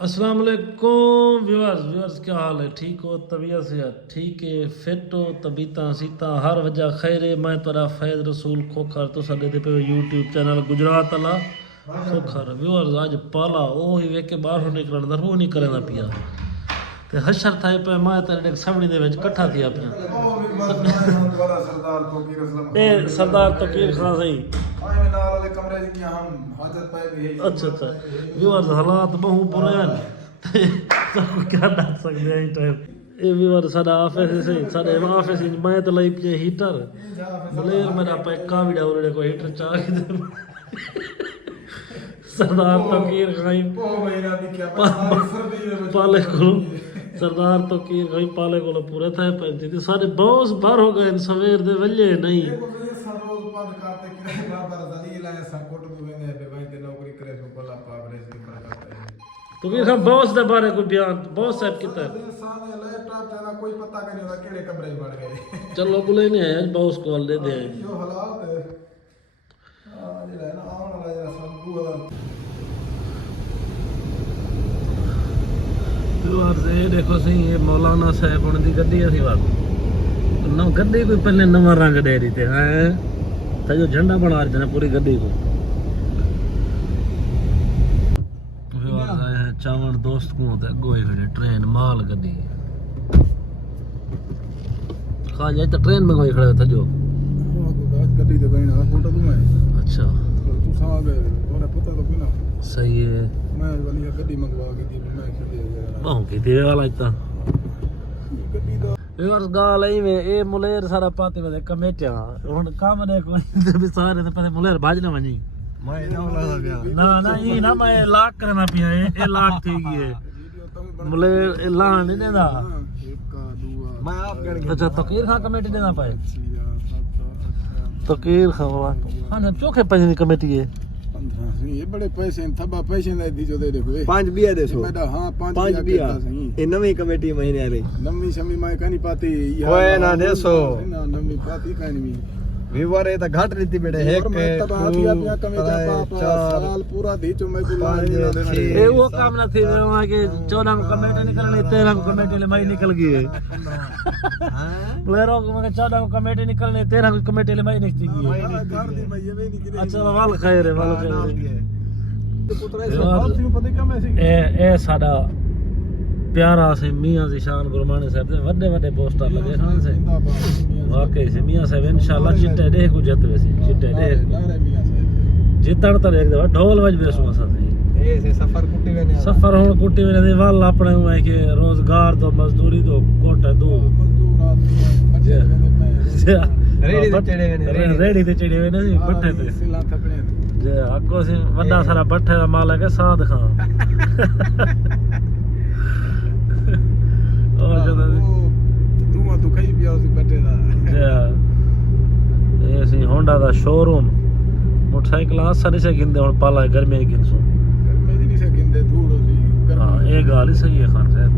अस्सलाम वालेकुम व्यूअर्स क्या हाल है? ठीक हो? तबीयत से ठीक है? फिट हो? तबीयत सीता हर वजह खैर है। मैं तेरा फैज रसूल खोखर तो साडे ते पे यूट्यूब चैनल गुजरात वाला खोखर व्यूअर्स आज पाला वो ही वेख के बाहरों निकलण दा रूह नहीं करदा पिया ते हशर थाए पे मैं तेरे सामने दे विच इकट्ठा थिया पिया ए सरदार तकीर खान सही अच्छा अच्छा व्यूअर्स हालात बहु बुरे हैं क्या कर सकते हैं इस टाइम ये व्यूअर साडा ऑफिस सही साडे ऑफिस में मैं तो लाई पे हीटर बलेर मेरा पे काविड़ा उड़े को हीटर चाह के सरदार तकीर खान पाले को सरदार तकीर खान पाले को पूरे थे पैंती सारे बॉस बाहर हो गए सवेर दे वल्ले नहीं तो फिर हम बॉस दे बारे कोई बयान बॉस साहब किता कोई पता नहीं होता केड़े कमरे में बढ़ गए चलो बुले नहीं आया बॉस कॉल दे दे जो हालात है जेड़ा ना आवन वाला जेड़ा सब से देखो सही ये मौलाना साहब उन दी गड्डी असी वाल न गड्डी कोई पहले नवा रंग दे दी थे हैं तो जो झंडा बना देना पूरी गड्डी को चावल दोस्त को होता है गोए खड़े ट्रेन माल गड्डी खा जाए तो ट्रेन में कोई खड़े था जो गड्डी ते बैठा फोटो दूं मैं अच्छा तू खा गए तोने पता तो बिना सही है मैं वाली गड्डी मंगवा के दी मैं खड़े बहु की दे वाला इतना गड्डी दा व्यूअर्स गाल आई में ए मुलेर सारा पाते में कमेटियां हुन काम देखो भी सारे ते पता मुलेर भाज ना वनी मैं ना वाला गया ना ये ना मैं लाख करना पिया ए लाख थी गई मुलेर ए लान नहीं देना मैं आप कर अच्छा तकीर खान कमेटी देना पाए तकीर खान हां चोखे पैसे की कमेटी है ये बड़े पैसे थबा पैसे दी जो दे देखो 5 बिया दे सो बेटा हां 5 बिया ये नवी कमेटी महीने आ रही नवी शमी मैं कनी पाती ओए ना देसो ना नवी पाती कनी विवर है तो घाट रीति बेटे है के साल पूरा दी जो मैं बुला ए वो काम ना थी वहां के 14 को कमेटी निकलनी 13 को कमेटी ले मई निकल गई है हां प्लेयरों को मैं 14 को कमेटी निकलनी 13 को कमेटी ले मई निकल गई है अच्छा वाल खैर है वाल खैर ए साडा प्यारा से मियां ज़िशान गुरमानी साहब दे वड्डे वड्डे पोस्टर लगे खान से वाकई से मियां साहब इंशाल्लाह चिट्टे दे को जत वैसे चिट्टे दे जितण तर एक दफा ढोल बज बेसु असा ये से सफर कुटी में सफर हुन कुटी में दे वाल अपने हुए के रोजगार दो मजदूरी दो कोटा दो रेडी ते चढ़े हुए नहीं भट्ठे ते जे अगो से वड्डा सारा भट्ठे दा मालिक है साद खान और जो तू कहीं भी उसी बैठे दा ये सी होंडा दा शोरूम मोटरसाइकिल आसानी से गिनदे हुन पाला गर्मी गिनसू गर्मी नहीं से गिनदे धूड़ होसी हां ये गाल ही सही है खान साहब